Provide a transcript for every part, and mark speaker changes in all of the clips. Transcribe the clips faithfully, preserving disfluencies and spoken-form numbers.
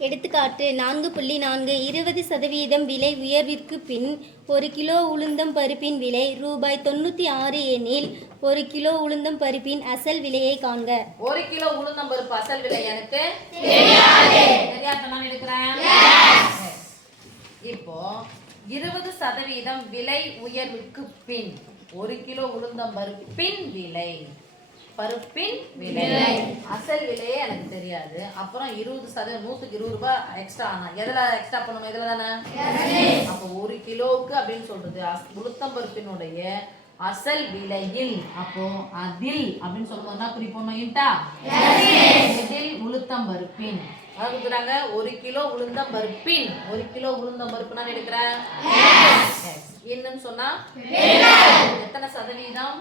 Speaker 1: எடுத்துக்காட்டு நான்கு புள்ளி நான்கு இருபது சதவீதம் விலை உயர்விற்கு பின் ஒரு கிலோ உளுந்தம் பருப்பின் விலை ரூபாய் தொண்ணூற்றி ஆறு எனில் ஒரு கிலோ உளுந்தம் பருப்பின் அசல் விலையை காண்க.
Speaker 2: ஒரு கிலோ உளுந்தம் பருப்பு அசல் விலை எனக்கு தெரியாது. தெரியாதனால எடுக்கிறேன். இப்போ இருபது சதவீதம் விலை உயர்வுக்கு பின் ஒரு கிலோ உளுந்தம் பருப்பின் விலை பருப்பின் விலை அசல் விலையே எனக்கு தெரியாது. அப்புறம் இருபது சதவீதம் நூற்றுக்கு இருபது ரூபாய் எக்ஸ்ட்ரா ஆனா எதுல எக்ஸ்ட்ரா பண்ணணும்? இதுல தானே. அப்போ ஒரு கிலோவுக்கு அப்படின்னு சொல்றது உளுத்தம் பருப்பினுடைய அசல் விலையில், அப்போ அதில் அப்படின்னு சொல்லும்போது என்ன குறிப்போம்? இன்டா இதில் உளுத்தம் பருப்பின் கொடுக்குறாங்க. ஒரு கிலோ உளுந்தம் பருப்பின் ஒரு கிலோ உளுந்தம் பருப்பு நான் எடுக்கிறேன். என்னன்னு சொன்னா எத்தனை சதவீதம்?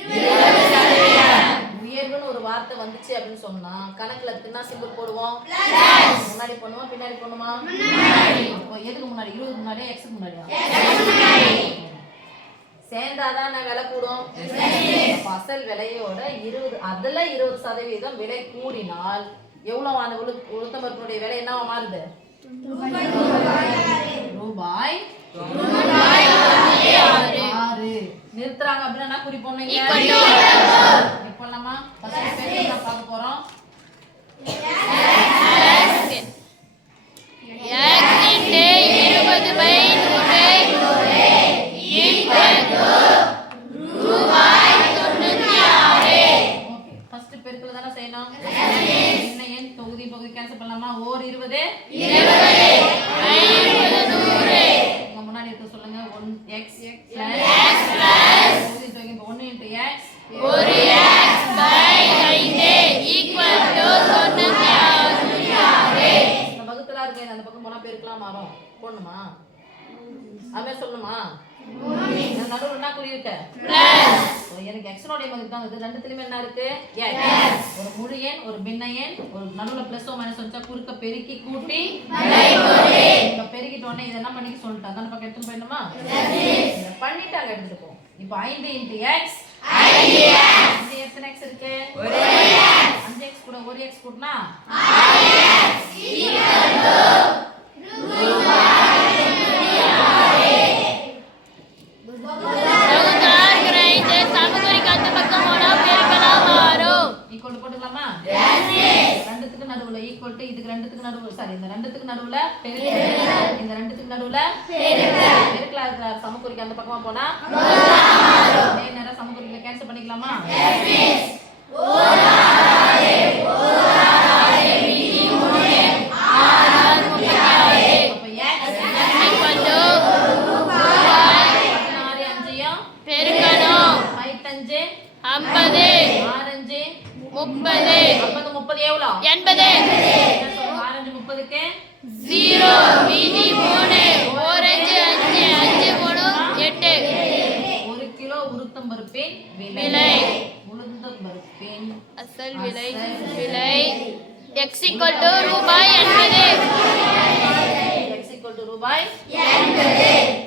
Speaker 2: உயர்வுன்னு ஒரு வார்த்தை வந்துச்சு அப்படின்னு சொன்னா கணக்குல என்ன சிம்பிள் போடுவோம்? முன்னாடி பண்ணுவோம் பின்னாடி பண்ணுமா? எதுக்கு முன்னாடி? இருபது முன்னாடியா எக்ஸுக்கு முன்னாடியா? சேர்ந்தாதான் நான் விலை கூடும். அசல் விலையோட இருபது அதுல இருபது சதவீதம் விலை கூடினால் எவ்வளவு அந்த உளு உளுத்தம் பருப்பினுடைய விலை என்னவா மாறுது? ரூபாய் ஆறு. நிறுத்துறாங்க அப்படின்னா குறிப்போம். இப்போலாமா பார்க்க போறோம். தொகுதி பகுதி கேன்சல் பண்ணலாமா? ஓர் இருபது முன்னாடி இருக்க சொல்லுங்க. ஒன் எக்ஸ் ஒன்னு இன்டு எக்ஸ் வகுத்தலா இருக்கு. அந்த பக்கம் போனா பெருக்கலாம் மாறும். போடணுமா? அதுமாதிரி சொல்லணுமா? நடுவில் என்ன குறி இருக்கு? எனக்கு எக்ஸனோடைய மதிப்பு தான் இருக்கு. ரெண்டுத்துலயுமே என்ன இருக்கு? ஒரு முழு எண் ஒரு பின்ன எண் ஒரு நடுவில் பிளஸ் மைனஸ் வச்சா குறுக்க பெருக்கி கூட்டி பெருக்கிட்ட உடனே இதை என்ன பண்ணிக்க சொல்லிட்டா அந்த பக்கம் எடுத்துட்டு போயிடணுமா? பண்ணிட்டாங்க, எடுத்துட்டு போ. இப்போ ஐந்து இன்டு எக்ஸ் எத்தனை எக்ஸ் இருக்கு? அஞ்சு எக்ஸ் கூட ஒரு எக்ஸ் கூட்டினா ரெண்டுத்துக்கு நடுவுல ஈக்குவல் டு இதுக்கு ரெண்டுத்துக்கு நடுவுல சாரி இந்த ரெண்டுத்துக்கு நடுவுல பெருக்கல் இந்த ரெண்டுத்துக்கு நடுவுல பெருக்கல் பெருக்கலா இருக்கிற சமக்குறிக்கு அந்த பக்கமா போனா அதே நேரம் சமக்குறிகளை கேன்சல் பண்ணிக்கலாமா? முப்பது ஐம்பது முப்பது எவ்வளோ? எண்பது. ஆரஞ்சு முப்பதுக்கு ஜீரோ மீதி மூணு ஆரஞ்சு அஞ்சு அஞ்சு மூணு எட்டு. ஒரு கிலோ உளுத்தம் பருப்பின் விலை உளுந்தம் பருப்பின் அசல் விலை விலை x equal to ரூபாய் எண்பது. x equal to ரூபாய் எண்பது.